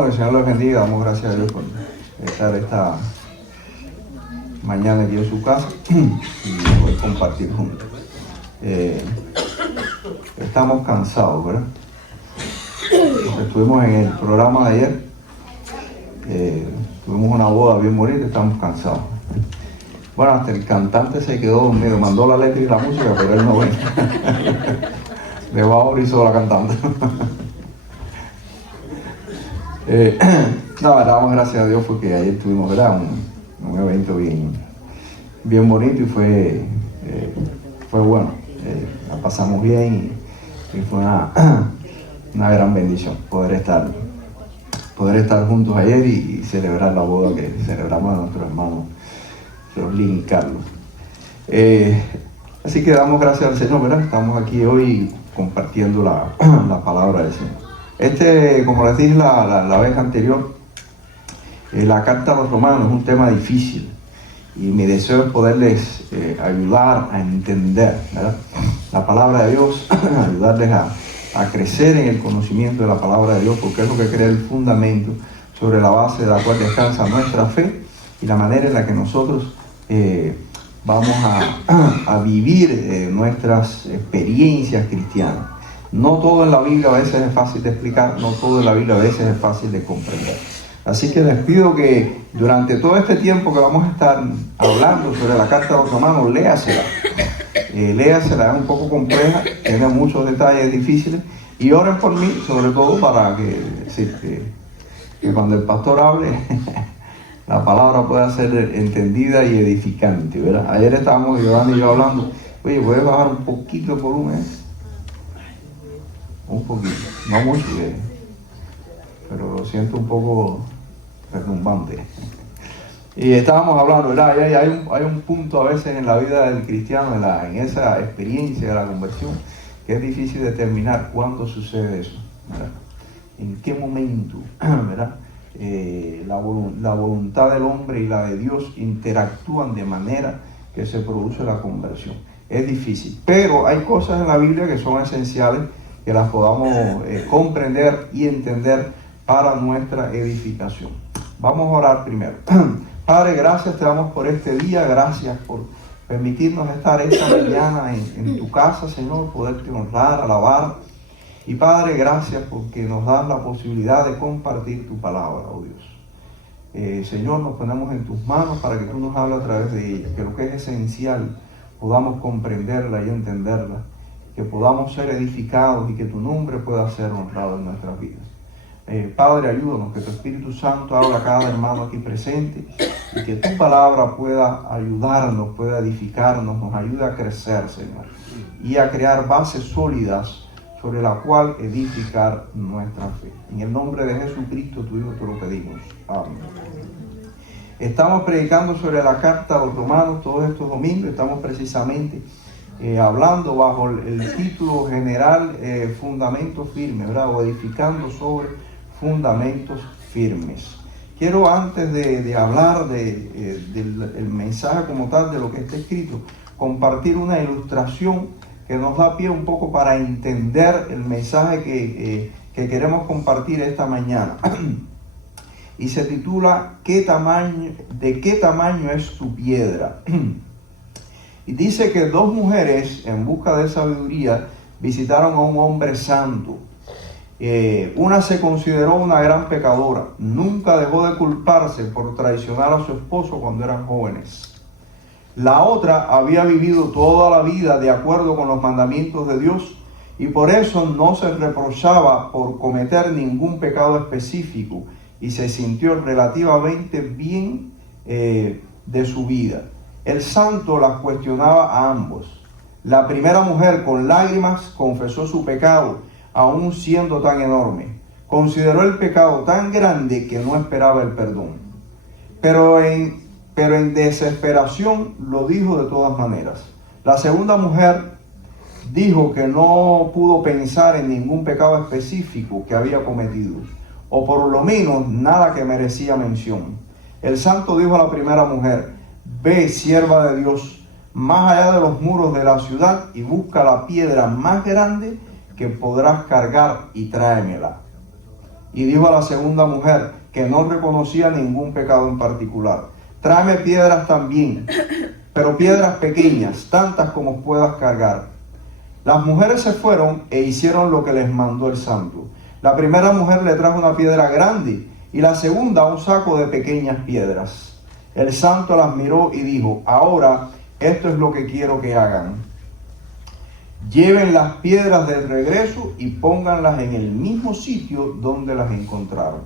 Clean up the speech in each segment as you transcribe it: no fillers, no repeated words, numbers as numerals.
Bueno, que el Señor les bendiga. Damos gracias a Dios por estar esta mañana aquí en su casa y poder compartir juntos. Estamos cansados, ¿verdad? Estuvimos en el programa de ayer, tuvimos una boda bien bonita, estamos cansados. Bueno, hasta el cantante se quedó dormido, mandó la letra y la música, pero él no ve. Le va a abrir sola cantando. No, damos gracias a Dios porque ayer tuvimos, ¿verdad?, un evento bien bonito y fue bueno. La pasamos bien y fue una gran bendición poder estar juntos ayer y celebrar la boda que celebramos a nuestros hermanos Roslin y Carlos. Así que damos gracias al Señor, ¿verdad? Estamos aquí hoy compartiendo la palabra del Señor. Como les dije la vez anterior, la carta a los romanos es un tema difícil y mi deseo es poderles ayudar a entender, ¿verdad?, la palabra de Dios, ayudarles a crecer en el conocimiento de la palabra de Dios, porque es lo que crea el fundamento sobre la base de la cual descansa nuestra fe y la manera en la que nosotros vamos a vivir nuestras experiencias cristianas. No todo en la Biblia a veces es fácil de explicar, no todo en la Biblia a veces es fácil de comprender. Así que les pido que durante todo este tiempo que vamos a estar hablando sobre la carta de los romanos, léasela. Léasela, es un poco compleja, tiene muchos detalles difíciles, y oren por mí, sobre todo para que cuando el pastor hable, la palabra pueda ser entendida y edificante, ¿verdad? Ayer estábamos Giovanni y yo hablando, oye, ¿puedes bajar un poquito el volumen? Un poquito, no mucho, pero lo siento un poco retumbante. Y estábamos hablando, ¿verdad? Hay un punto a veces en la vida del cristiano, en esa experiencia de la conversión, que es difícil determinar cuándo sucede eso, ¿verdad? En qué momento, ¿verdad? La voluntad del hombre y la de Dios interactúan de manera que se produce la conversión. Es difícil, pero hay cosas en la Biblia que son esenciales, que las podamos comprender y entender para nuestra edificación. Vamos a orar primero. Padre, gracias te damos por este día, gracias por permitirnos estar esta mañana en tu casa, Señor, poderte honrar, alabar. Y Padre, gracias porque nos das la posibilidad de compartir tu palabra, oh Dios. Señor, nos ponemos en tus manos para que tú nos hables a través de ella, que lo que es esencial podamos comprenderla y entenderla, que podamos ser edificados y que tu nombre pueda ser honrado en nuestras vidas. Padre, ayúdanos, que tu Espíritu Santo hable a cada hermano aquí presente y que tu palabra pueda ayudarnos, pueda edificarnos, nos ayude a crecer, Señor, y a crear bases sólidas sobre la cual edificar nuestra fe. En el nombre de Jesucristo, tu Hijo, te lo pedimos. Amén. Estamos predicando sobre la carta a los romanos todos estos domingos. Estamos precisamente hablando bajo el título general Fundamentos Firmes, ¿verdad? O edificando sobre fundamentos firmes. Quiero, antes de hablar del mensaje como tal, de lo que está escrito, compartir una ilustración que nos da pie un poco para entender el mensaje que queremos compartir esta mañana. Y se titula ¿De qué tamaño es tu piedra? Y dice que dos mujeres en busca de sabiduría visitaron a un hombre santo. Una se consideró una gran pecadora. Nunca dejó de culparse por traicionar a su esposo cuando eran jóvenes. La otra había vivido toda la vida de acuerdo con los mandamientos de Dios y por eso no se reprochaba por cometer ningún pecado específico y se sintió relativamente bien de su vida. El santo las cuestionaba a ambos. La primera mujer, con lágrimas, confesó su pecado, aún siendo tan enorme. Consideró el pecado tan grande que no esperaba el perdón. Pero en desesperación lo dijo de todas maneras. La segunda mujer dijo que no pudo pensar en ningún pecado específico que había cometido, o por lo menos nada que merecía mención. El santo dijo a la primera mujer: ve, sierva de Dios, más allá de los muros de la ciudad y busca la piedra más grande que podrás cargar y tráemela. Y dijo a la segunda mujer, que no reconocía ningún pecado en particular: tráeme piedras también, pero piedras pequeñas, tantas como puedas cargar. Las mujeres se fueron e hicieron lo que les mandó el santo. La primera mujer le trajo una piedra grande y la segunda un saco de pequeñas piedras. El santo las miró y dijo: ahora esto es lo que quiero que hagan. Lleven las piedras de regreso y pónganlas en el mismo sitio donde las encontraron.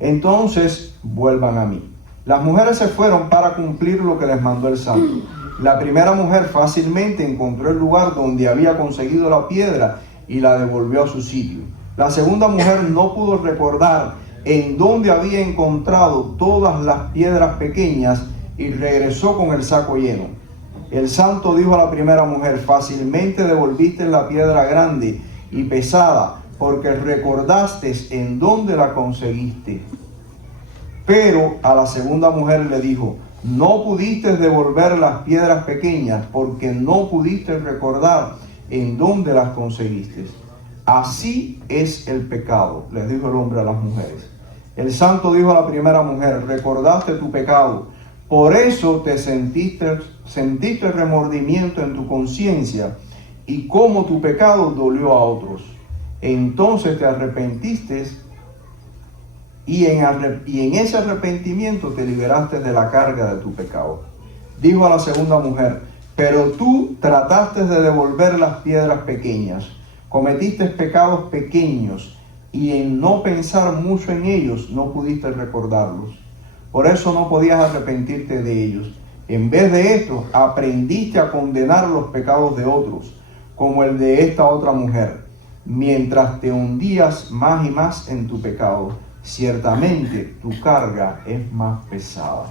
Entonces vuelvan a mí. Las mujeres se fueron para cumplir lo que les mandó el santo. La primera mujer fácilmente encontró el lugar donde había conseguido la piedra y la devolvió a su sitio. La segunda mujer no pudo recordar en dónde había encontrado todas las piedras pequeñas y regresó con el saco lleno. El santo dijo a la primera mujer: fácilmente devolviste la piedra grande y pesada, porque recordaste en dónde la conseguiste. Pero a la segunda mujer le dijo: no pudiste devolver las piedras pequeñas, porque no pudiste recordar en dónde las conseguiste. Así es el pecado, les dijo el hombre a las mujeres. El santo dijo a la primera mujer: recordaste tu pecado, por eso te sentiste remordimiento en tu conciencia, y como tu pecado dolió a otros. Entonces te arrepentiste, y en ese arrepentimiento te liberaste de la carga de tu pecado. Dijo a la segunda mujer: pero tú trataste de devolver las piedras pequeñas, cometiste pecados pequeños, y en no pensar mucho en ellos no pudiste recordarlos. Por eso no podías arrepentirte de ellos. En vez de esto, aprendiste a condenar los pecados de otros, como el de esta otra mujer, mientras te hundías más y más en tu pecado. Ciertamente tu carga es más pesada.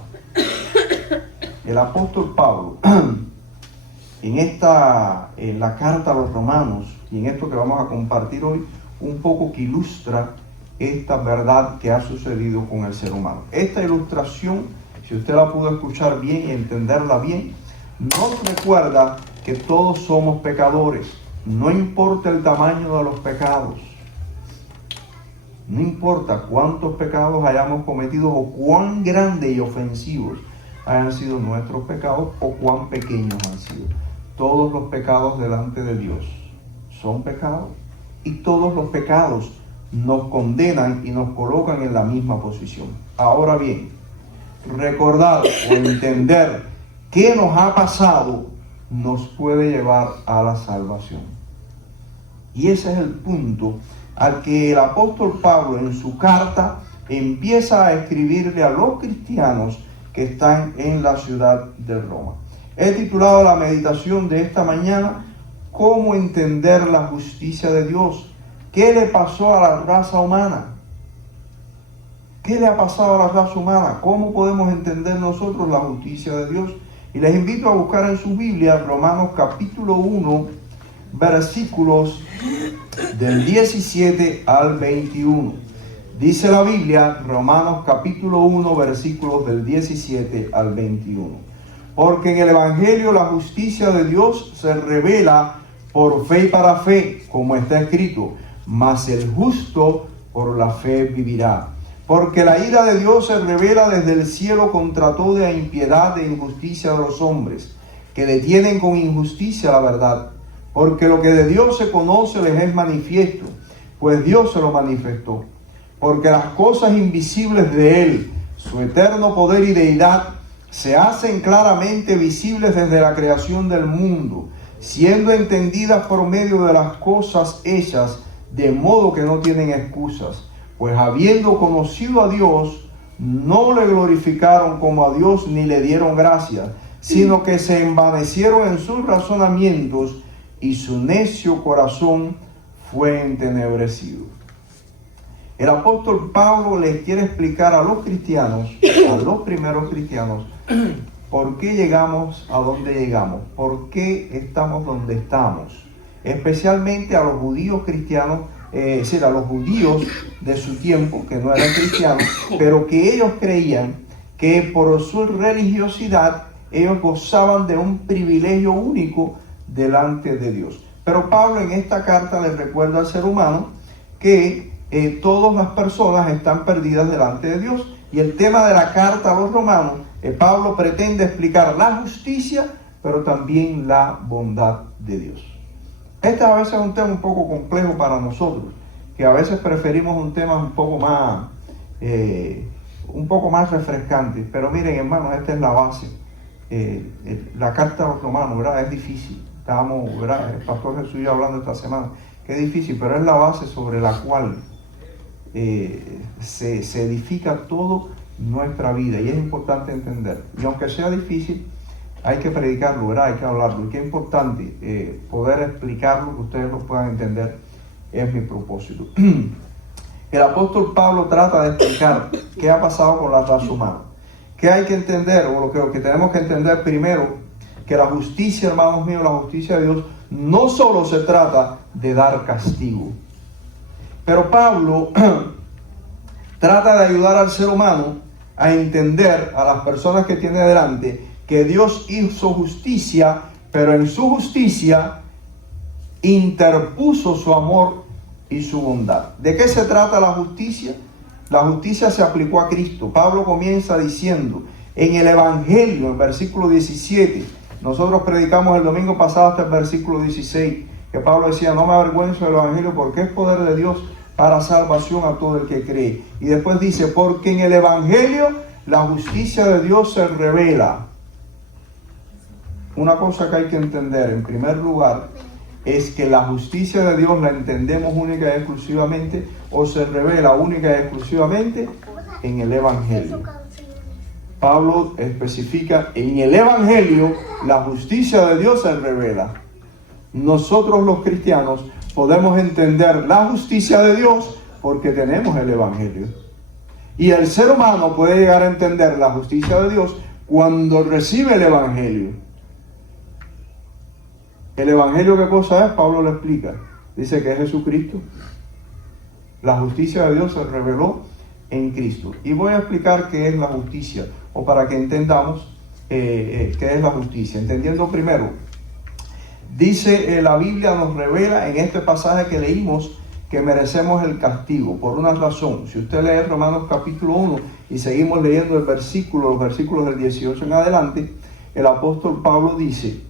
El apóstol Pablo, en la carta a los romanos, y en esto que vamos a compartir hoy, un poco que ilustra esta verdad que ha sucedido con el ser humano. Esta ilustración, si usted la pudo escuchar bien y entenderla bien, nos recuerda que todos somos pecadores. No importa el tamaño de los pecados, no importa cuántos pecados hayamos cometido o cuán grandes y ofensivos hayan sido nuestros pecados o cuán pequeños han sido. Todos los pecados delante de Dios son pecados, y todos los pecados nos condenan y nos colocan en la misma posición. Ahora bien, recordar o entender qué nos ha pasado nos puede llevar a la salvación. Y ese es el punto al que el apóstol Pablo en su carta empieza a escribirle a los cristianos que están en la ciudad de Roma. He titulado la meditación de esta mañana: ¿cómo entender la justicia de Dios? ¿Qué le pasó a la raza humana? ¿Qué le ha pasado a la raza humana? ¿Cómo podemos entender nosotros la justicia de Dios? Y les invito a buscar en su Biblia Romanos capítulo 1, versículos del 17 al 21. Dice la Biblia, Romanos capítulo 1, versículos del 17 al 21. Porque en el Evangelio la justicia de Dios se revela por fe y para fe, como está escrito: mas el justo por la fe vivirá. Porque la ira de Dios se revela desde el cielo contra toda impiedad e injusticia de los hombres, que detienen con injusticia la verdad. Porque lo que de Dios se conoce les es manifiesto, pues Dios se lo manifestó. Porque las cosas invisibles de Él, su eterno poder y deidad, se hacen claramente visibles desde la creación del mundo, siendo entendidas por medio de las cosas hechas, de modo que no tienen excusas. Pues habiendo conocido a Dios, no le glorificaron como a Dios ni le dieron gracias, sino que se envanecieron en sus razonamientos, y su necio corazón fue entenebrecido. El apóstol Pablo les quiere explicar a los cristianos, a los primeros cristianos, por qué llegamos a donde llegamos, por qué estamos donde estamos, especialmente a los judíos cristianos, a los judíos de su tiempo, que no eran cristianos, pero que ellos creían que por su religiosidad ellos gozaban de un privilegio único delante de Dios. Pero Pablo en esta carta les recuerda al ser humano que todas las personas están perdidas delante de Dios. Y el tema de la carta a los romanos, Pablo pretende explicar la justicia, pero también la bondad de Dios. Este a veces es un tema un poco complejo para nosotros, que a veces preferimos un tema un poco más refrescante. Pero miren, hermanos, esta es la base. La carta a los romanos, ¿verdad? Es difícil. Estábamos, ¿verdad? El pastor Jesús y yo hablando esta semana, que es difícil, pero es la base sobre la cual se edifica todo nuestra vida, y es importante entender. Y aunque sea difícil, hay que predicarlo, ¿verdad? Hay que hablarlo. Y qué importante poder explicarlo, que ustedes lo puedan entender, es mi propósito. El apóstol Pablo trata de explicar qué ha pasado con la raza humana. ¿Qué hay que entender? O lo que tenemos que entender primero, que la justicia, hermanos míos, la justicia de Dios, no solo se trata de dar castigo. Pero Pablo trata de ayudar al ser humano a entender, a las personas que tiene delante, que Dios hizo justicia, pero en su justicia interpuso su amor y su bondad. ¿De qué se trata la justicia? La justicia se aplicó a Cristo. Pablo comienza diciendo en el Evangelio, en versículo 17, nosotros predicamos el domingo pasado hasta el versículo 16, que Pablo decía: no me avergüenzo del Evangelio, porque es poder de Dios para salvación a todo el que cree. Y después dice: porque en el Evangelio la justicia de Dios se revela. Una cosa que hay que entender, en primer lugar, es que la justicia de Dios la entendemos única y exclusivamente, o se revela única y exclusivamente en el Evangelio. Pablo especifica: en el Evangelio la justicia de Dios se revela. Nosotros los cristianos podemos entender la justicia de Dios porque tenemos el Evangelio. Y el ser humano puede llegar a entender la justicia de Dios cuando recibe el Evangelio. ¿El Evangelio qué cosa es? Pablo lo explica. Dice que es Jesucristo. La justicia de Dios se reveló en Cristo. Y voy a explicar qué es la justicia, o para que entendamos qué es la justicia. Entendiendo primero, dice la Biblia nos revela en este pasaje que leímos que merecemos el castigo por una razón. Si usted lee Romanos capítulo 1 y seguimos leyendo los versículos del 18 en adelante, el apóstol Pablo dice: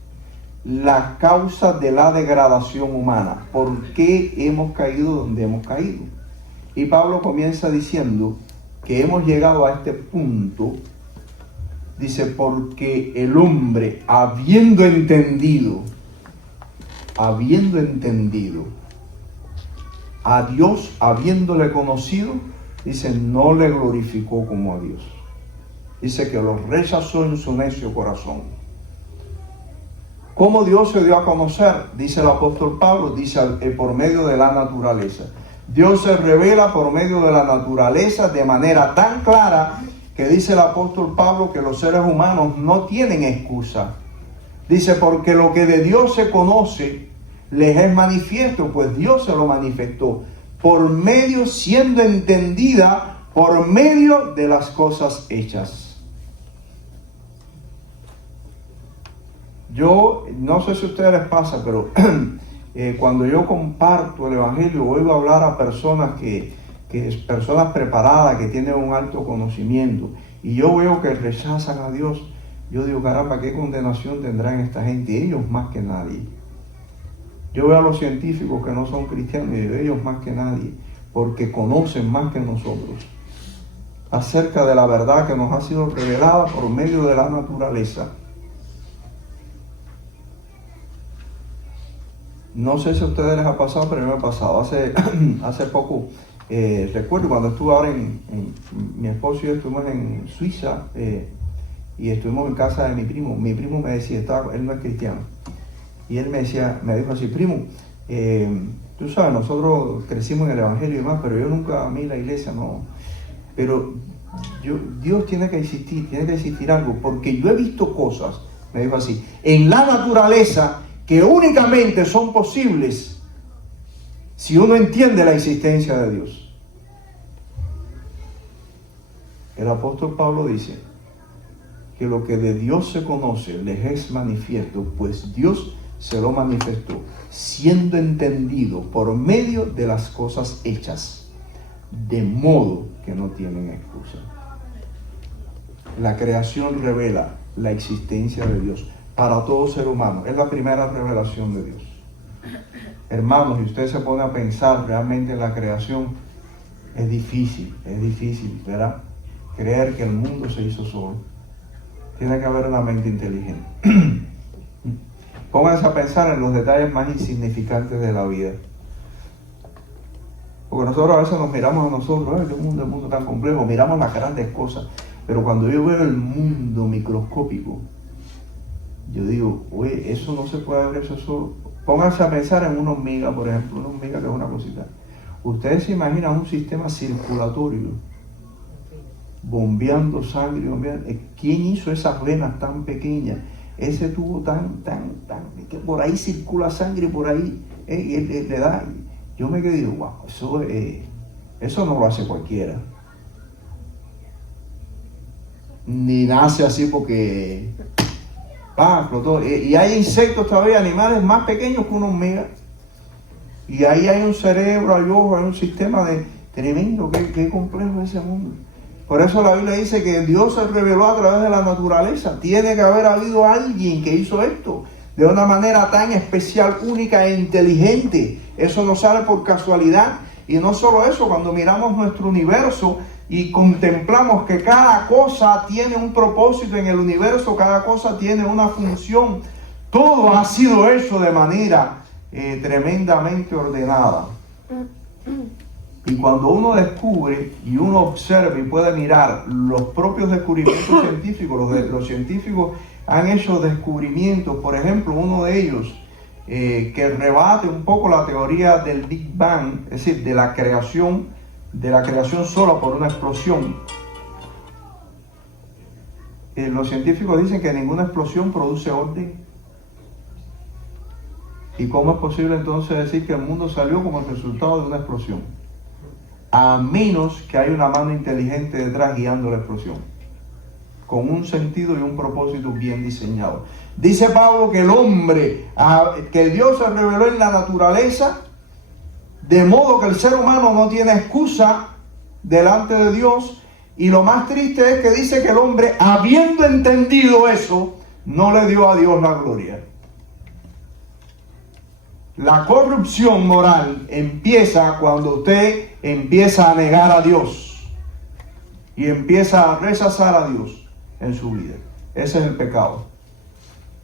la causa de la degradación humana, ¿por qué hemos caído donde hemos caído? Y Pablo comienza diciendo que hemos llegado a este punto, dice, porque el hombre, habiendo entendido a Dios, habiéndole conocido, dice, no le glorificó como a Dios. Dice que lo rechazó en su necio corazón. ¿Cómo Dios se dio a conocer? Dice el apóstol Pablo, dice por medio de la naturaleza. Dios se revela por medio de la naturaleza de manera tan clara que dice el apóstol Pablo que los seres humanos no tienen excusa. Dice, porque lo que de Dios se conoce les es manifiesto, pues Dios se lo manifestó por medio, siendo entendida por medio de las cosas hechas. Yo no sé si a ustedes les pasa, pero cuando yo comparto el Evangelio, oigo hablar a personas personas preparadas, que tienen un alto conocimiento, y yo veo que rechazan a Dios. Yo digo, caramba, ¿qué condenación tendrán esta gente? Ellos más que nadie. Yo veo a los científicos que no son cristianos y digo, ellos más que nadie, porque conocen más que nosotros acerca de la verdad que nos ha sido revelada por medio de la naturaleza. No sé si a ustedes les ha pasado, pero a mí me ha pasado. Hace poco, recuerdo cuando estuve ahora mi esposo y yo estuvimos en Suiza, y estuvimos en casa de mi primo. Mi primo me decía, él no es cristiano, y él me dijo así: primo, tú sabes, nosotros crecimos en el Evangelio y demás, pero yo nunca amé la iglesia, no. Pero Dios tiene que existir algo, porque yo he visto cosas, me dijo así, en la naturaleza, que únicamente son posibles si uno entiende la existencia de Dios. El apóstol Pablo dice que lo que de Dios se conoce les es manifiesto, pues Dios se lo manifestó, siendo entendido por medio de las cosas hechas. de modo que no tienen excusa. La creación revela la existencia de Dios para todo ser humano. Es la primera revelación de Dios. Hermanos, y usted se pone a pensar realmente en la creación, es difícil, ¿verdad? Creer que el mundo se hizo solo. Tiene que haber una mente inteligente. Pónganse a pensar en los detalles más insignificantes de la vida. Porque nosotros a veces nos miramos a nosotros, el mundo tan complejo, miramos las grandes cosas. Pero cuando yo veo el mundo microscópico, yo digo, oye, eso no se puede ver eso solo. Pónganse a pensar en una hormiga, por ejemplo, una hormiga que es una cosita. Ustedes se imaginan un sistema circulatorio, bombeando sangre, ¿quién hizo esas venas tan pequeñas? Ese tubo tan, que por ahí circula sangre, por ahí le da. Yo me quedé y digo, wow, eso no lo hace cualquiera. Ni nace así porque explotó. Y hay insectos todavía, animales más pequeños que una hormiga. Y ahí hay un cerebro, hay ojos, hay un sistema tremendo, qué complejo es ese mundo. Por eso la Biblia dice que Dios se reveló a través de la naturaleza. Tiene que haber habido alguien que hizo esto de una manera tan especial, única e inteligente. Eso no sale por casualidad. Y no solo eso, cuando miramos nuestro universo y contemplamos que cada cosa tiene un propósito en el universo, cada cosa tiene una función, todo ha sido hecho de manera tremendamente ordenada. Y cuando uno descubre y uno observa y puede mirar los propios descubrimientos científicos, los científicos han hecho descubrimientos, por ejemplo, uno de ellos que rebate un poco la teoría del Big Bang, es decir, de la creación sola por una explosión. Los científicos dicen que ninguna explosión produce orden. ¿Y cómo es posible entonces decir que el mundo salió como el resultado de una explosión? A menos que haya una mano inteligente detrás guiando la explosión, con un sentido y un propósito bien diseñado. Dice Pablo que el hombre, que Dios se reveló en la naturaleza, de modo que el ser humano no tiene excusa delante de Dios. Y lo más triste es que dice que el hombre, habiendo entendido eso, no le dio a Dios la gloria. La corrupción moral empieza cuando usted empieza a negar a Dios y empieza a rechazar a Dios en su vida. Ese es el pecado.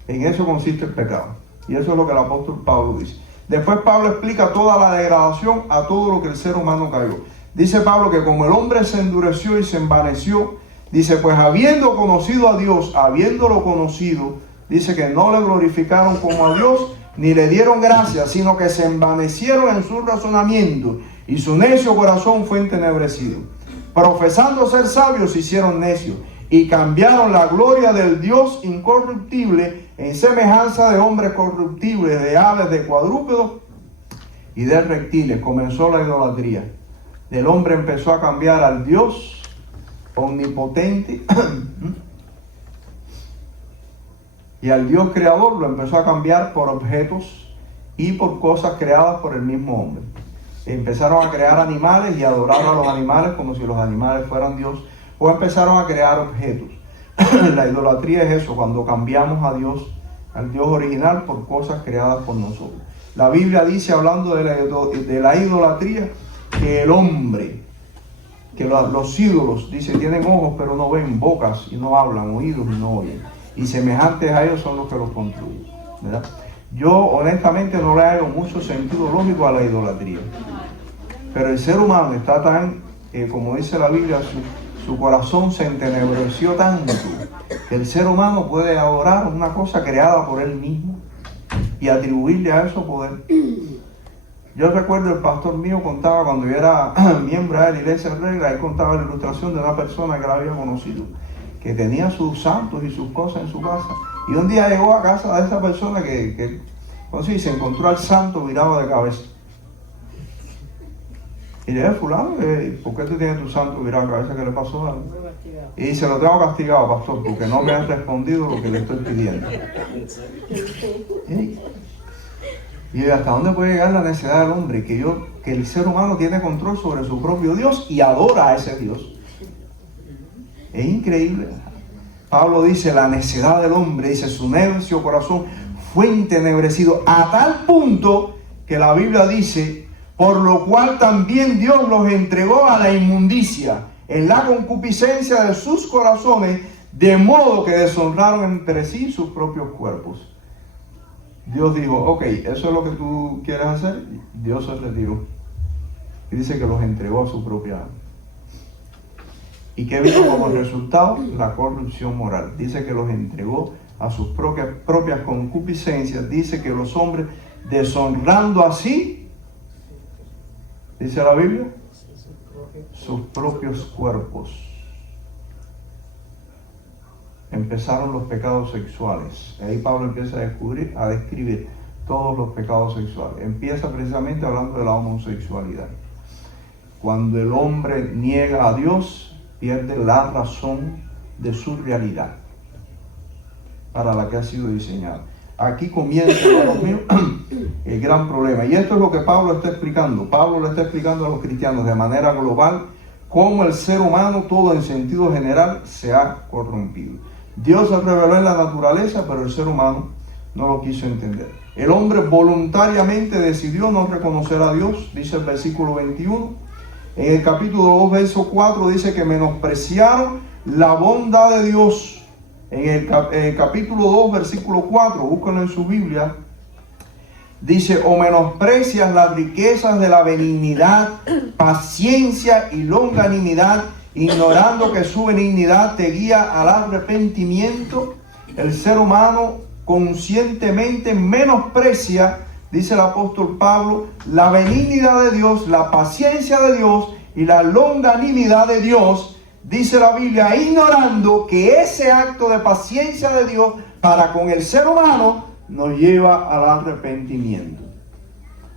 En eso consiste el pecado. Y eso es lo que el apóstol Pablo dice. Después Pablo explica toda la degradación a todo lo que el ser humano cayó. Dice Pablo que como el hombre se endureció y se envaneció, dice, pues habiendo conocido a Dios, habiéndolo conocido, dice que no le glorificaron como a Dios, ni le dieron gracias, sino que se envanecieron en su razonamiento, y su necio corazón fue entenebrecido. Profesando ser sabios, se hicieron necios, y cambiaron la gloria del Dios incorruptible en semejanza de hombres corruptibles, de aves, de cuadrúpedos y de reptiles. Comenzó la idolatría. El hombre empezó a cambiar al Dios omnipotente y al Dios creador lo empezó a cambiar por objetos y por cosas creadas por el mismo hombre. Empezaron a crear animales y adorar a los animales como si los animales fueran Dios, o empezaron a crear objetos. La idolatría es eso, cuando cambiamos a Dios, al Dios original, por cosas creadas por nosotros. La Biblia dice, hablando de la idolatría, que el hombre, que los ídolos, dice, tienen ojos pero no ven, bocas y no hablan, oídos y no oyen, y semejantes a ellos son los que los construyen, ¿verdad? Yo honestamente no le hago mucho sentido lógico a la idolatría, pero el ser humano está tan, como dice la Biblia, su corazón se entenebreció tanto que el ser humano puede adorar una cosa creada por él mismo y atribuirle a eso poder. Yo recuerdo, el pastor mío contaba, cuando yo era miembro de la iglesia en regla, él contaba la ilustración de una persona que la había conocido, que tenía sus santos y sus cosas en su casa, y un día llegó a casa de esa persona que se encontró al santo virado de cabeza. Y le dije, fulano, ¿por qué tú tienes tu santo virado de cabeza? ¿Qué le pasó a él? Y dice, lo tengo castigado, pastor, porque no me han respondido lo que le estoy pidiendo. Y hasta dónde puede llegar la necedad del hombre, que el ser humano tiene control sobre su propio Dios y adora a ese Dios. Es increíble. Pablo dice, la necedad del hombre, dice, su necio corazón fue entenebrecido a tal punto que la Biblia dice, por lo cual también Dios los entregó a la inmundicia en la concupiscencia de sus corazones, de modo que deshonraron entre sí sus propios cuerpos. Dios dijo, ok, eso es lo que tú quieres hacer. Dios se retiró. Y dice que los entregó a su propia alma. ¿Y qué vino como resultado? La corrupción moral. Dice que los entregó a sus propias concupiscencias. Dice que los hombres, deshonrando así, dice la Biblia, sus propios cuerpos. Empezaron los pecados sexuales. Ahí Pablo empieza a describir todos los pecados sexuales. Empieza precisamente hablando de la homosexualidad. Cuando el hombre niega a Dios, pierde la razón de su realidad para la que ha sido diseñado. Aquí comienza, hermanos míos, el gran problema. Y esto es lo que Pablo está explicando. Pablo le está explicando a los cristianos de manera global cómo el ser humano, todo en sentido general, se ha corrompido. Dios se reveló en la naturaleza, pero el ser humano no lo quiso entender. El hombre voluntariamente decidió no reconocer a Dios, dice el versículo 21. En el capítulo 2, verso 4, dice que menospreciaron la bondad de Dios. En el capítulo 2, versículo 4, búsquenlo en su Biblia, dice, o menosprecias las riquezas de la benignidad, paciencia y longanimidad, ignorando que su benignidad te guía al arrepentimiento. El ser humano conscientemente menosprecia, dice el apóstol Pablo, la benignidad de Dios, la paciencia de Dios y la longanimidad de Dios, dice la Biblia, ignorando que ese acto de paciencia de Dios para con el ser humano nos lleva al arrepentimiento.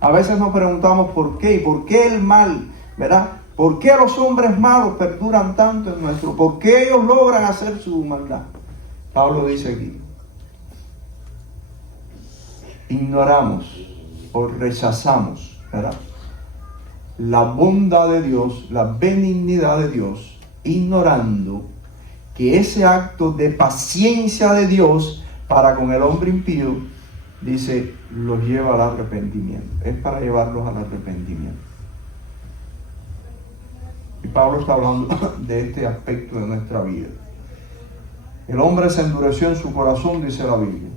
A veces nos preguntamos por qué, y por qué el mal, ¿verdad? ¿Por qué los hombres malos perduran tanto en nuestro? ¿Por qué ellos logran hacer su maldad? Pablo dice aquí, ignoramos o rechazamos, ¿verdad?, la bondad de Dios, la benignidad de Dios, ignorando que ese acto de paciencia de Dios para con el hombre impío, dice, los lleva al arrepentimiento. Es para llevarlos al arrepentimiento. Y Pablo está hablando de este aspecto de nuestra vida. El hombre se endureció en su corazón, dice la Biblia.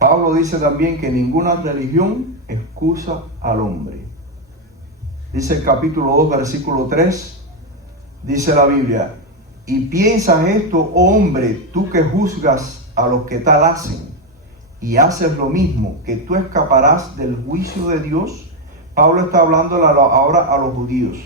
Pablo dice también que ninguna religión excusa al hombre. Dice el capítulo 2, versículo 3, dice la Biblia, y piensas esto, oh hombre, tú que juzgas a los que tal hacen, y haces lo mismo, que tú escaparás del juicio de Dios. Pablo está hablando ahora a los judíos.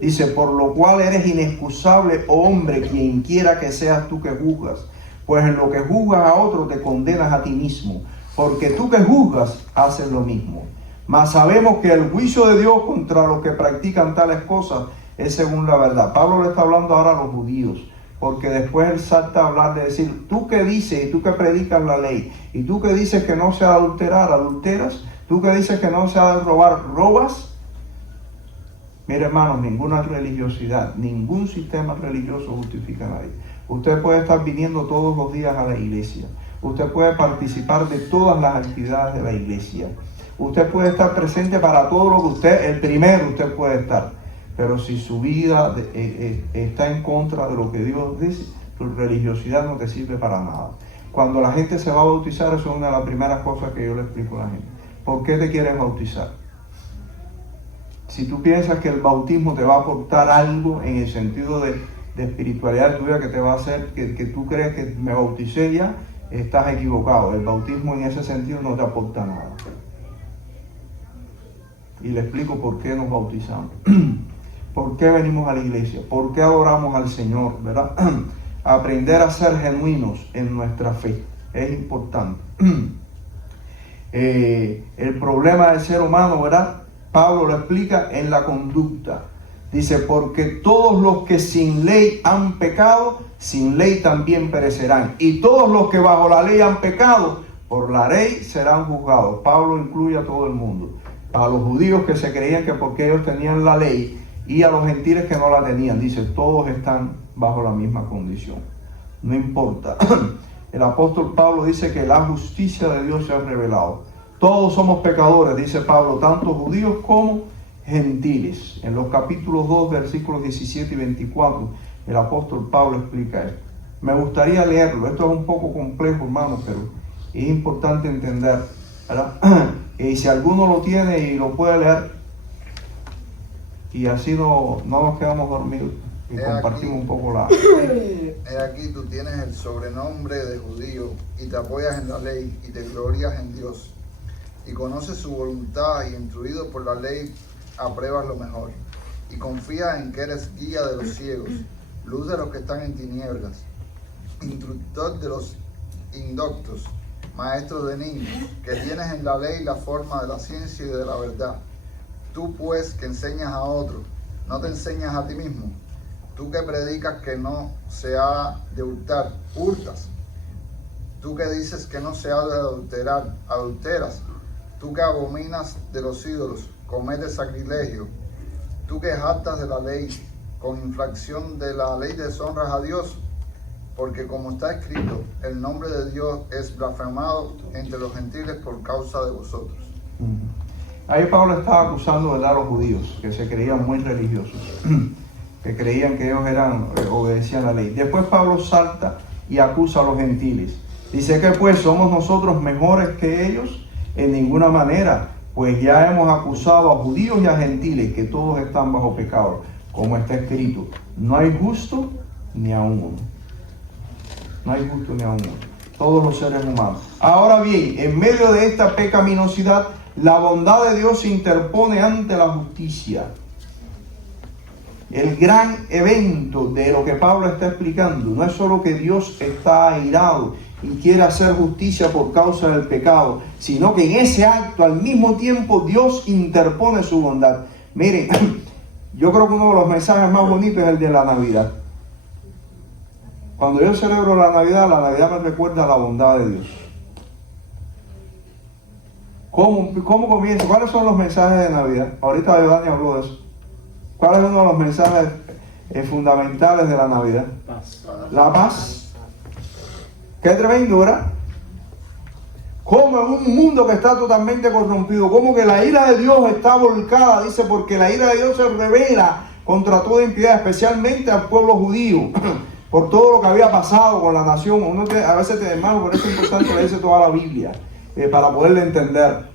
Dice, por lo cual eres inexcusable, oh hombre, quien quiera que seas tú que juzgas, pues en lo que juzgas a otro te condenas a ti mismo, porque tú que juzgas haces lo mismo. Mas sabemos que el juicio de Dios contra los que practican tales cosas es según la verdad. Pablo le está hablando ahora a los judíos, porque después él salta a hablar de decir, tú que dices y tú que predicas la ley, y tú que dices que no se ha de adulterar, adulteras, tú que dices que no se ha de robar, robas. Mire, hermanos, ninguna religiosidad, ningún sistema religioso justifica a nadie. Usted puede estar viniendo todos los días a la iglesia. Usted puede participar de todas las actividades de la iglesia. Usted puede estar presente para todo lo que usted, el primero usted puede estar. Pero si su vida está en contra de lo que Dios dice, tu religiosidad no te sirve para nada. Cuando la gente se va a bautizar, eso es una de las primeras cosas que yo le explico a la gente. ¿Por qué te quieres bautizar? Si tú piensas que el bautismo te va a aportar algo en el sentido de espiritualidad tuya que te va a hacer, que tú crees que me bauticé ya, estás equivocado. El bautismo en ese sentido no te aporta nada. Y le explico por qué nos bautizamos. ¿Por qué venimos a la iglesia? ¿Por qué adoramos al Señor? ¿Verdad? Aprender a ser genuinos en nuestra fe es importante. El problema del ser humano, ¿verdad? Pablo lo explica en la conducta. Dice, porque todos los que sin ley han pecado, sin ley también perecerán. Y todos los que bajo la ley han pecado, Por la ley serán juzgados. Pablo incluye a todo el mundo. A los judíos que se creían que porque ellos tenían la ley, y a los gentiles que no la tenían. Dice, todos están bajo la misma condición. No importa. El apóstol Pablo dice que la justicia de Dios se ha revelado. Todos somos pecadores, dice Pablo, tanto judíos como gentiles. En los capítulos 2, versículos 17 y 24, el apóstol Pablo explica esto. Me gustaría leerlo. Esto es un poco complejo, hermano, pero es importante entender, ¿verdad? Y si alguno lo tiene y lo puede leer, y así no nos quedamos dormidos y compartimos un poco la... He aquí tú tienes el sobrenombre de judío y te apoyas en la ley y te glorias en Dios y conoces su voluntad y instruido por la ley apruebas lo mejor y confías en que eres guía de los ciegos, luz de los que están en tinieblas, instructor de los indoctos, maestro de niños, que tienes en la ley la forma de la ciencia y de la verdad. Tú pues que enseñas a otros, ¿no te enseñas a ti mismo? Tú que predicas que no se ha de hurtar, hurtas. Tú que dices que no se ha de adulterar, adulteras. Tú que abominas de los ídolos, cometes sacrilegio. Tú que jactas de la ley, con infracción de la ley deshonras a Dios, porque como está escrito, el nombre de Dios es blasfemado entre los gentiles por causa de vosotros. Ahí Pablo estaba acusando a los judíos, que se creían muy religiosos, que creían que ellos obedecían la ley. Después Pablo salta y acusa a los gentiles. Dice que pues somos nosotros mejores que ellos en ninguna manera, pues ya hemos acusado a judíos y a gentiles que todos están bajo pecado, como está escrito, no hay justo ni a uno. No hay justo ni a uno. Todos los seres humanos. Ahora bien, en medio de esta pecaminosidad, la bondad de Dios se interpone ante la justicia. El gran evento de lo que Pablo está explicando no es solo que Dios está airado y quiere hacer justicia por causa del pecado, sino que en ese acto al mismo tiempo Dios interpone su bondad. Miren, yo creo que uno de los mensajes más bonitos es el de la Navidad. Cuando yo celebro la Navidad me recuerda la bondad de Dios. ¿Cómo comienza? ¿Cuáles son los mensajes de Navidad? Ahorita Dani habló de eso. ¿Cuál es uno de los mensajes fundamentales de la Navidad? Paz. La paz. Qué tremendo, ¿verdad? Como en un mundo que está totalmente corrompido, como que la ira de Dios está volcada, dice, porque la ira de Dios se revela contra toda impiedad, especialmente al pueblo judío, por todo lo que había pasado con la nación. A veces hermano, por eso es importante leerse toda la Biblia, para poderla entender.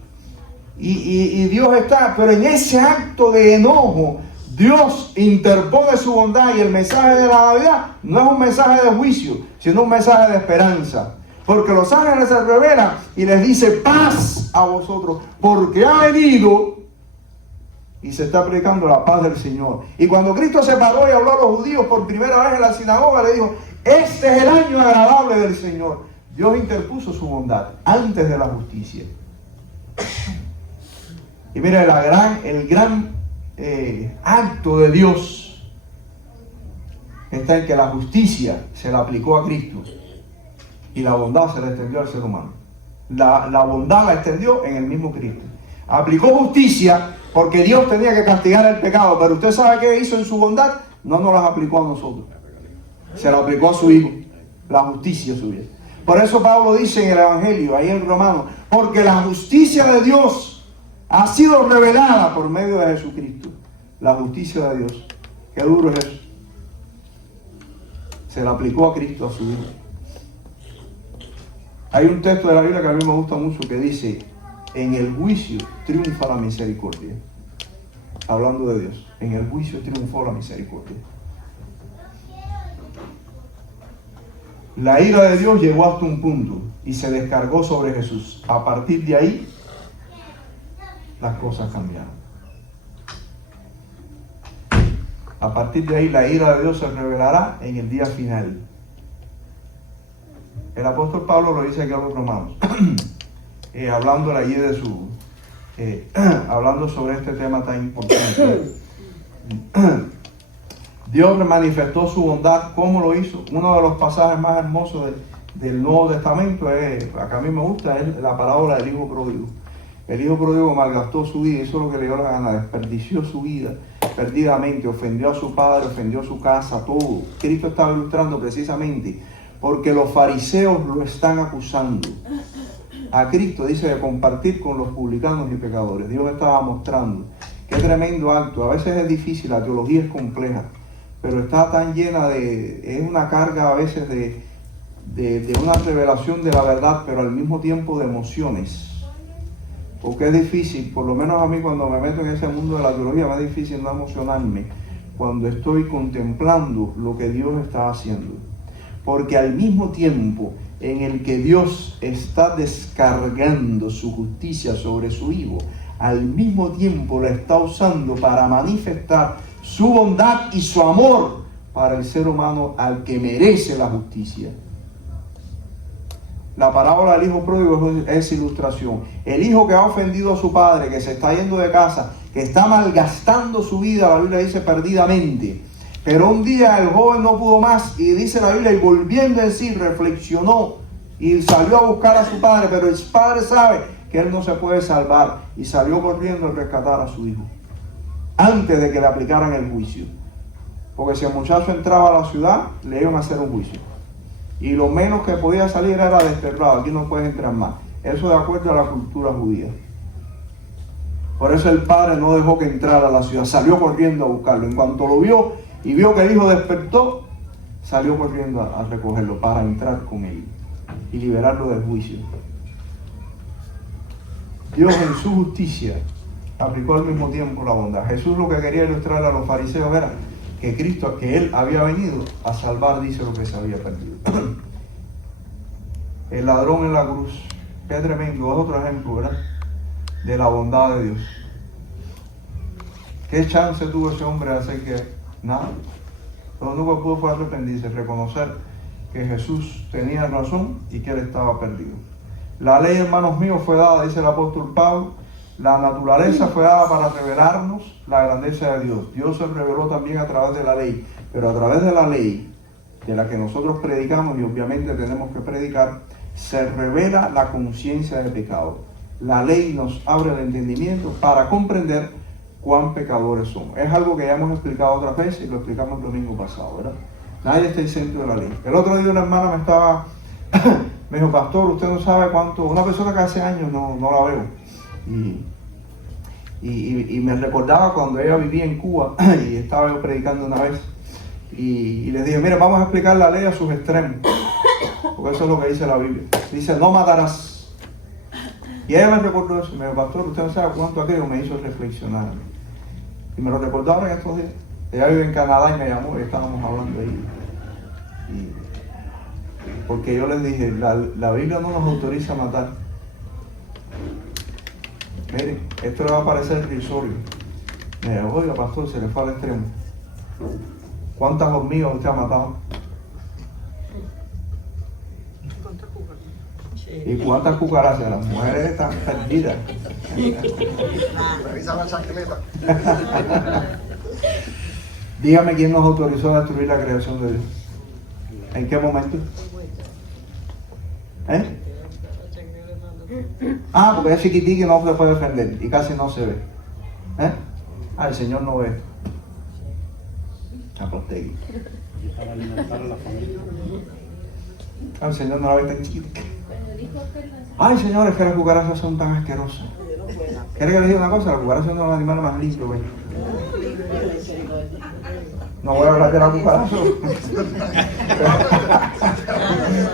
Y Dios está, pero en ese acto de enojo, Dios interpone su bondad, y el mensaje de la Navidad no es un mensaje de juicio, sino un mensaje de esperanza. Porque los ángeles se revelan y les dice paz a vosotros, porque ha venido y se está predicando la paz del Señor. Y cuando Cristo se paró y habló a los judíos por primera vez en la sinagoga, le dijo, este es el año agradable del Señor. Dios interpuso su bondad antes de la justicia. Y mira, el gran acto de Dios está en que la justicia se la aplicó a Cristo y la bondad se la extendió al ser humano. La bondad la extendió en el mismo Cristo. Aplicó justicia porque Dios tenía que castigar el pecado, pero usted sabe qué hizo en su bondad, no nos las aplicó a nosotros, se la aplicó a su Hijo, la justicia suya. Por eso Pablo dice en el Evangelio, ahí en Romanos, porque la justicia de Dios ha sido revelada por medio de Jesucristo. La justicia de Dios. Qué duro es eso. Se la aplicó a Cristo, a su Hijo. Hay un texto de la Biblia que a mí me gusta mucho que dice, en el juicio triunfa la misericordia. Hablando de Dios, en el juicio triunfó la misericordia. La ira de Dios llegó hasta un punto y se descargó sobre Jesús. A partir de ahí, las cosas cambiaron. A partir de ahí, la ira de Dios se revelará en el día final. El apóstol Pablo lo dice aquí a los romanos, hablando allí de su, hablando sobre este tema tan importante. Dios manifestó su bondad. ¿Cómo lo hizo? Uno de los pasajes más hermosos del Nuevo Testamento, la que a mí me gusta, es la parábola del hijo pródigo. El hijo pródigo malgastó su vida, hizo lo que le dio la gana, desperdició su vida perdidamente, ofendió a su padre, ofendió a su casa, todo. Cristo estaba ilustrando precisamente porque los fariseos lo están acusando. A Cristo dice de compartir con los publicanos y pecadores. Dios estaba mostrando qué tremendo acto. A veces es difícil, la teología es compleja, pero está tan llena es una carga a veces de una revelación de la verdad, pero al mismo tiempo de emociones. Porque es difícil, por lo menos a mí cuando me meto en ese mundo de la teología, me es difícil no emocionarme cuando estoy contemplando lo que Dios está haciendo. Porque al mismo tiempo en el que Dios está descargando su justicia sobre su Hijo, al mismo tiempo la está usando para manifestar su bondad y su amor para el ser humano al que merece la justicia. La parábola del hijo pródigo es ilustración. El hijo que ha ofendido a su padre, que se está yendo de casa, que está malgastando su vida, la Biblia dice perdidamente. Pero un día el joven no pudo más y dice la Biblia, y volviendo en sí, reflexionó y salió a buscar a su padre, pero el padre sabe que él no se puede salvar y salió corriendo a rescatar a su hijo antes de que le aplicaran el juicio. Porque si el muchacho entraba a la ciudad, le iban a hacer un juicio. Y lo menos que podía salir era desterrado. Aquí no puedes entrar más. Eso de acuerdo a la cultura judía. Por eso el padre no dejó que entrara a la ciudad. Salió corriendo a buscarlo. En cuanto lo vio y vio que el hijo despertó, salió corriendo a recogerlo para entrar con él y liberarlo del juicio. Dios en su justicia aplicó al mismo tiempo la bondad. Jesús lo que quería ilustrar a los fariseos era que Cristo, que Él había venido a salvar, dice, lo que se había perdido. El ladrón en la cruz, qué tremendo, es otro ejemplo, ¿verdad?, de la bondad de Dios. ¿Qué chance tuvo ese hombre de hacer que nada? Lo único que pudo fue arrepentirse, reconocer que Jesús tenía razón y que Él estaba perdido. La ley, hermanos míos, fue dada, dice el apóstol Pablo. La naturaleza fue dada para revelarnos la grandeza de Dios. Dios se reveló también a través de la ley, pero a través de la ley, de la que nosotros predicamos y obviamente tenemos que predicar, se revela la conciencia de pecado. La ley nos abre el entendimiento para comprender cuán pecadores somos. Es algo que ya hemos explicado otras veces y lo explicamos el domingo pasado, ¿verdad? Nadie está exento de la ley. El otro día una hermana me dijo, pastor, usted no sabe cuánto, una persona que hace años no la veo. Y me recordaba cuando ella vivía en Cuba y estaba yo predicando una vez y les dije, mire, vamos a explicar la ley a sus extremos, porque eso es lo que dice la Biblia. Dice, no matarás. Y ella me recordó eso, me dijo, pastor, usted no sabe cuánto aquello me hizo reflexionar. Y me lo recordaron en estos días. Ella vive en Canadá y me llamó y estábamos hablando ahí. Porque yo les dije, la Biblia no nos autoriza a matar. Mire, esto le va a parecer irrisorio. Me dijo, oiga, pastor, se le fue al extremo. ¿Cuántas hormigas usted ha matado? ¿Y cuántas cucarachas? Las mujeres están perdidas. Revisa la chancleta. Dígame quién nos autorizó a destruir la creación de Dios. ¿En qué momento? Porque es chiquitica y no se puede defender y casi no se ve. El Señor no ve. Apostegui. Para alimentar a la familia. El Señor no la ve tan chiquita. Ay, señores, que las cucarachas son tan asquerosas. ¿Quiere que les diga una cosa? Las cucarachas son los animales más limpios, ¿ves? No voy a hablar de la cucaracha.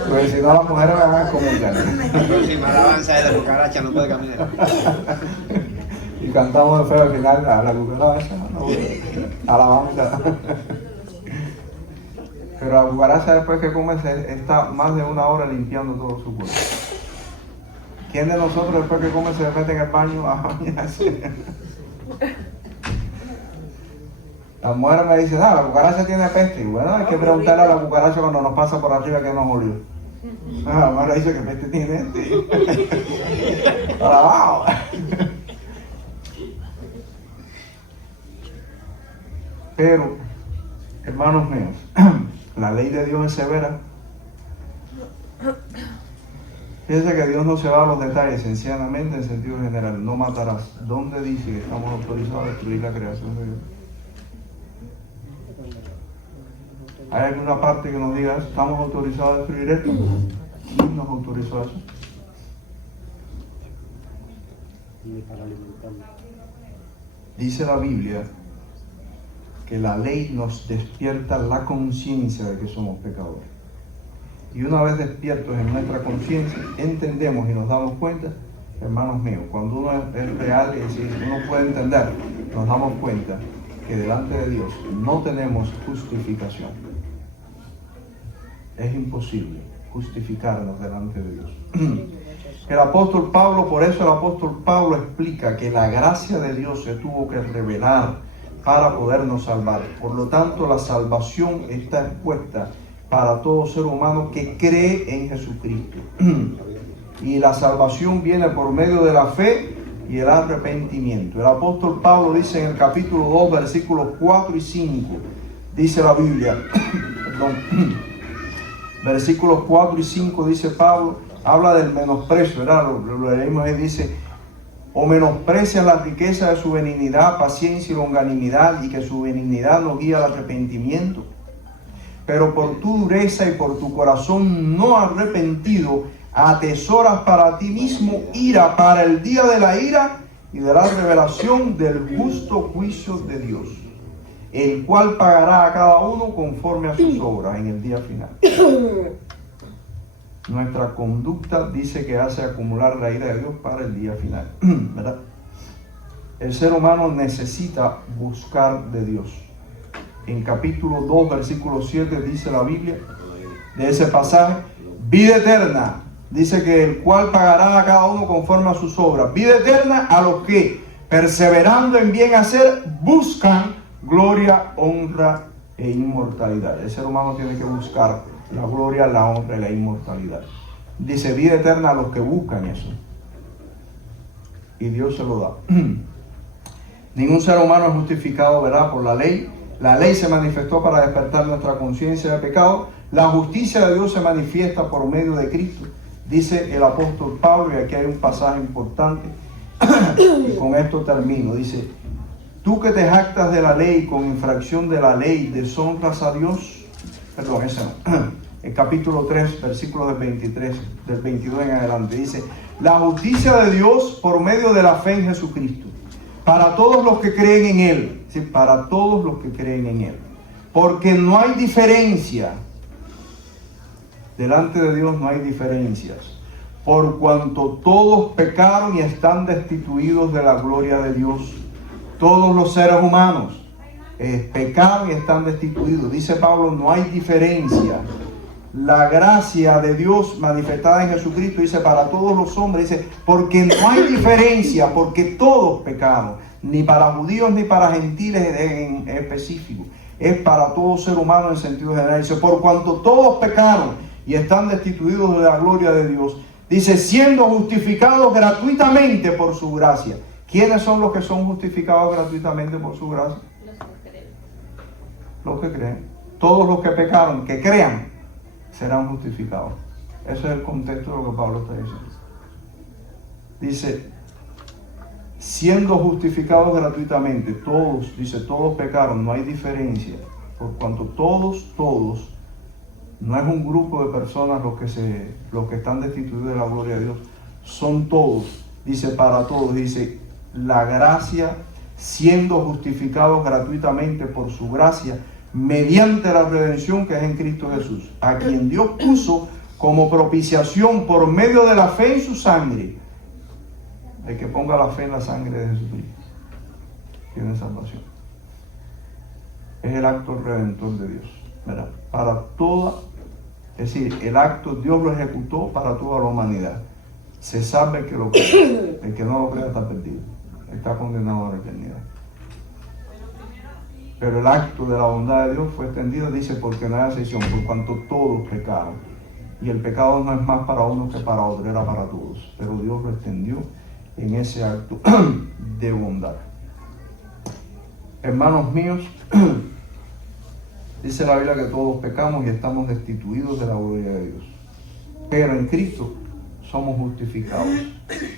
Pues si no, las mujeres me van a excomulgar. La próxima alabanza de la cucaracha no puede caminar. Y cantamos de feo al final a la cucaracha, no, alabanza. Pero la cucaracha después que come está más de una hora limpiando todo su cuerpo. ¿Quién de nosotros después que come se mete en el baño a bañarse? Las mujeres me dicen, la cucaracha tiene peste. Y bueno, hay que preguntarle a la cucaracha cuando nos pasa por arriba que nos olió. La mujer dice que peste tiene este. Alabado. Pero, hermanos míos, la ley de Dios es severa, Fíjense que Dios no se va a los detalles, sencillamente en sentido general, no matarás. ¿Dónde dice que estamos autorizados a destruir la creación de Dios? ¿Hay alguna parte que nos diga eso? ¿Estamos autorizados a destruir esto? ¿Quién nos autorizó a eso? Ni para alimentarlo. Dice la Biblia que la ley nos despierta la conciencia de que somos pecadores. Y una vez despiertos en nuestra conciencia, entendemos y nos damos cuenta, hermanos míos, cuando uno es real, es decir, uno puede entender, nos damos cuenta que delante de Dios no tenemos justificación. Es imposible justificarnos delante de Dios. El apóstol Pablo, por eso el apóstol Pablo explica que la gracia de Dios se tuvo que revelar para podernos salvar. Por lo tanto, la salvación está expuesta para todo ser humano que cree en Jesucristo. Y la salvación viene por medio de la fe y el arrepentimiento. El apóstol Pablo dice en el capítulo 2, versículos 4 y 5, dice la Biblia, versículos 4 y 5 dice Pablo, habla del menosprecio, ¿verdad? Lo leímos y dice, o menosprecian la riqueza de su benignidad, paciencia y longanimidad, y que su benignidad nos guía al arrepentimiento. Pero por tu dureza y por tu corazón no arrepentido, atesoras para ti mismo ira para el día de la ira y de la revelación del justo juicio de Dios, el cual pagará a cada uno conforme a sus obras en el día final. Nuestra conducta dice que hace acumular la ira de Dios para el día final, ¿verdad? El ser humano necesita buscar de Dios. En capítulo 2, versículo 7 dice la Biblia, de ese pasaje, vida eterna, dice que el cual pagará a cada uno conforme a sus obras. Vida eterna a los que, perseverando en bien hacer, buscan gloria, honra e inmortalidad. El ser humano tiene que buscar la gloria, la honra y la inmortalidad. Dice vida eterna a los que buscan eso. Y Dios se lo da. Ningún ser humano es justificado, ¿verdad?, por la ley. La ley se manifestó para despertar nuestra conciencia de pecado. La justicia de Dios se manifiesta por medio de Cristo, dice el apóstol Pablo, y aquí hay un pasaje importante, y con esto termino. Dice, tú que te jactas de la ley, con infracción de la ley, deshonras a Dios. Perdón, ese no. El capítulo 3, versículo del 23, del 22 en adelante, dice, la justicia de Dios por medio de la fe en Jesucristo, para todos los que creen en Él, ¿sí? Para todos los que creen en Él, porque no hay diferencia, delante de Dios no hay diferencias, por cuanto todos pecaron y están destituidos de la gloria de Dios. Todos los seres humanos pecaron y están destituidos. Dice Pablo, no hay diferencia. La gracia de Dios manifestada en Jesucristo, dice, para todos los hombres, dice, porque no hay diferencia, porque todos pecaron, ni para judíos ni para gentiles en específico, es para todo ser humano en sentido general. Dice, por cuanto todos pecaron y están destituidos de la gloria de Dios, dice, siendo justificados gratuitamente por su gracia. ¿Quiénes son los que son justificados gratuitamente por su gracia? Los que creen. Todos los que pecaron, que crean, serán justificados. Ese es el contexto de lo que Pablo está diciendo. Dice, siendo justificados gratuitamente, todos, dice, todos pecaron, no hay diferencia, por cuanto todos, no es un grupo de personas los que están destituidos de la gloria de Dios, son todos, dice, para todos, dice, la gracia, siendo justificados gratuitamente por su gracia, mediante la redención que es en Cristo Jesús, a quien Dios puso como propiciación por medio de la fe en su sangre. El que ponga la fe en la sangre de Jesucristo tiene salvación. Es el acto redentor de Dios, ¿verdad? Para toda, es decir, el acto Dios lo ejecutó para toda la humanidad. Se sabe que lo cree. El que no lo cree está perdido, está condenado a la eternidad. Pero el acto de la bondad de Dios fue extendido, dice, porque no hay excepción, por cuanto todos pecaron. Y el pecado no es más para uno que para otro, era para todos. Pero Dios lo extendió en ese acto de bondad. Hermanos míos, dice la Biblia que todos pecamos y estamos destituidos de la gloria de Dios. Pero en Cristo somos justificados.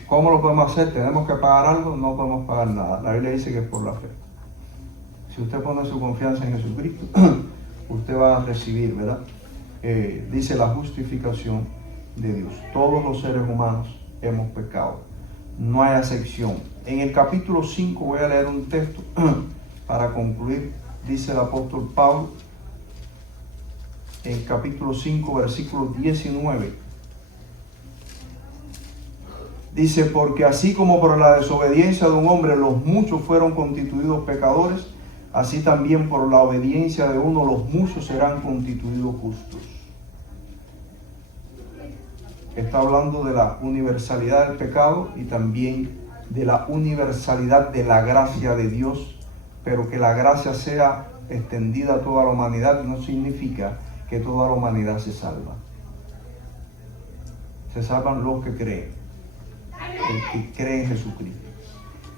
¿Cómo lo podemos hacer? ¿Tenemos que pagar algo? No podemos pagar nada. La Biblia dice que es por la fe. Si usted pone su confianza en Jesucristo, usted va a recibir, ¿verdad? Dice la justificación de Dios. Todos los seres humanos hemos pecado. No hay excepción. En el capítulo 5 voy a leer un texto para concluir. Dice el apóstol Pablo, en capítulo 5, versículo 19. Dice, porque así como por la desobediencia de un hombre los muchos fueron constituidos pecadores, así también por la obediencia de uno los muchos serán constituidos justos. Está hablando de la universalidad del pecado y también de la universalidad de la gracia de Dios, pero que la gracia sea extendida a toda la humanidad no significa que toda la humanidad se salva. Se salvan los que creen, el que cree en Jesucristo.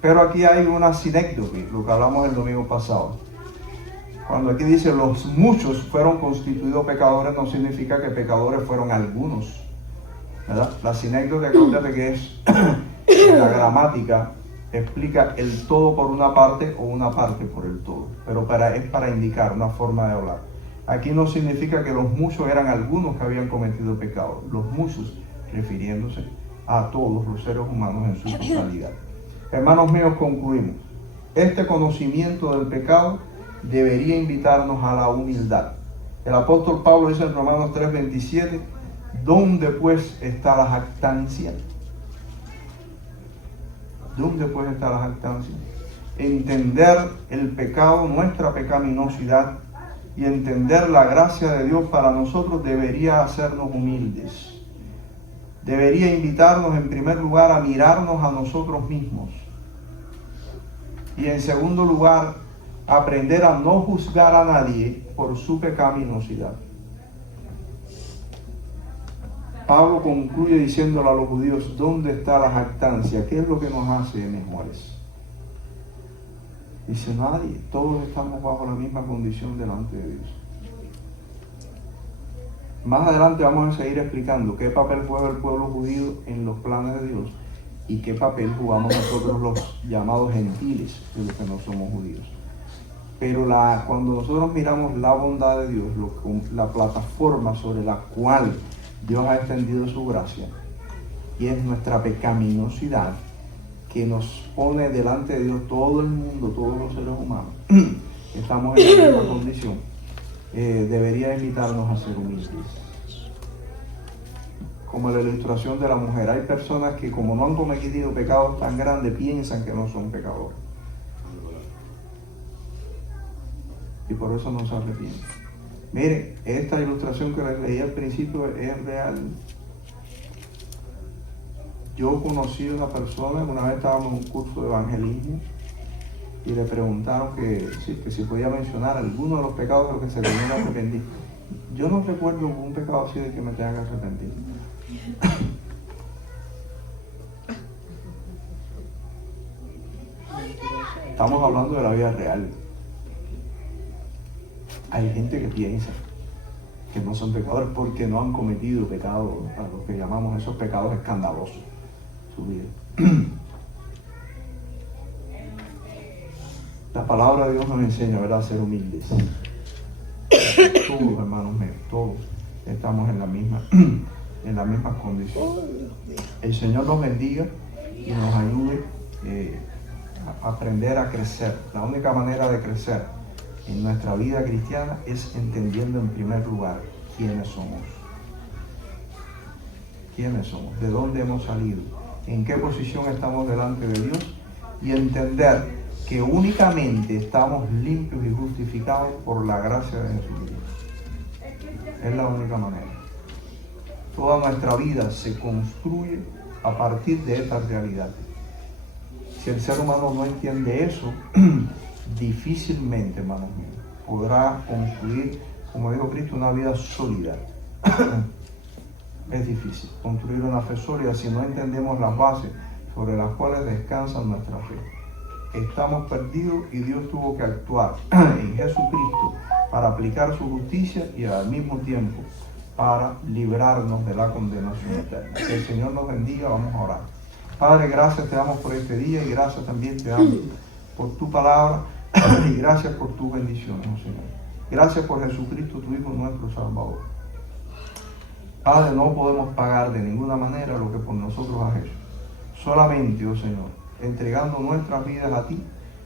Pero aquí hay una sinécdoque, lo que hablamos el domingo pasado. Cuando aquí dice los muchos fueron constituidos pecadores, no significa que pecadores fueron algunos, ¿verdad? La sinécdoque, acuérdate que es la gramática, explica el todo por una parte o una parte por el todo, pero es para indicar una forma de hablar. Aquí no significa que los muchos eran algunos que habían cometido pecado, los muchos refiriéndose a todos los seres humanos en su totalidad. Hermanos míos, concluimos. Este conocimiento del pecado debería invitarnos a la humildad. El apóstol Pablo dice en Romanos 3:27, ¿dónde pues está la jactancia? ¿Dónde pues está la jactancia? Entender el pecado, nuestra pecaminosidad, y entender la gracia de Dios para nosotros debería hacernos humildes. Debería invitarnos en primer lugar a mirarnos a nosotros mismos. Y en segundo lugar, aprender a no juzgar a nadie por su pecaminosidad. Pablo concluye diciéndole a los judíos, ¿dónde está la jactancia? ¿Qué es lo que nos hace mejores? Dice, nadie, todos estamos bajo la misma condición delante de Dios. Más adelante vamos a seguir explicando qué papel juega el pueblo judío en los planes de Dios y qué papel jugamos nosotros los llamados gentiles, de los que no somos judíos. Pero cuando nosotros miramos la bondad de Dios, la plataforma sobre la cual Dios ha extendido su gracia, y es nuestra pecaminosidad, que nos pone delante de Dios todo el mundo, todos los seres humanos, estamos en la misma condición, debería invitarnos a ser humildes. Como la ilustración de la mujer, hay personas que como no han cometido pecados tan grandes, piensan que no son pecadores. Y por eso no se arrepienten. Miren, esta ilustración que les leí al principio es real. Yo conocí a una persona, una vez estábamos en un curso de evangelismo y le preguntaron que si podía mencionar alguno de los pecados de los que se tenía que arrepentir. Yo no recuerdo un pecado así de que me tenga que arrepentir. Estamos hablando de la vida real. Hay gente que piensa que no son pecadores porque no han cometido pecados, a los que llamamos esos pecados escandalosos, su vida. La palabra de Dios nos enseña, ¿verdad?, a ser humildes. Todos, hermanos míos, todos estamos en las mismas condiciones. El Señor nos bendiga y nos ayude a aprender a crecer. La única manera de crecer en nuestra vida cristiana es entendiendo en primer lugar quiénes somos. ¿Quiénes somos? ¿De dónde hemos salido? ¿En qué posición estamos delante de Dios? Y entender que únicamente estamos limpios y justificados por la gracia de Jesucristo. Es la única manera. Toda nuestra vida se construye a partir de esta realidad. Si el ser humano no entiende eso, difícilmente, hermanos míos, podrá construir, como dijo Cristo, una vida sólida. Es difícil construir una fe sólida si no entendemos las bases sobre las cuales descansa nuestra fe. Estamos perdidos y Dios tuvo que actuar en Jesucristo para aplicar su justicia y al mismo tiempo para librarnos de la condenación eterna. Que el Señor nos bendiga. Vamos a orar. Padre, gracias te damos por este día y gracias también te damos por tu palabra y gracias por tus bendiciones, oh Señor. Gracias por Jesucristo, tu Hijo, nuestro Salvador. Padre, no podemos pagar de ninguna manera lo que por nosotros has hecho. Solamente, oh Señor, entregando nuestras vidas a ti,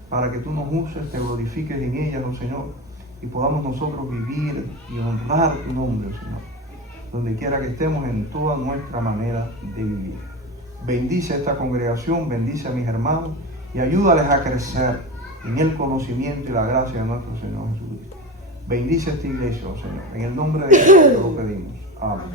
para que tú nos uses, te glorifiques en ellas, oh Señor, y podamos nosotros vivir y honrar tu nombre, oh Señor, donde quiera que estemos en toda nuestra manera de vivir. Bendice a esta congregación, bendice a mis hermanos y ayúdales a crecer en el conocimiento y la gracia de nuestro Señor Jesucristo. Bendice a esta iglesia, oh Señor, en el nombre de Jesús te lo pedimos. Amén.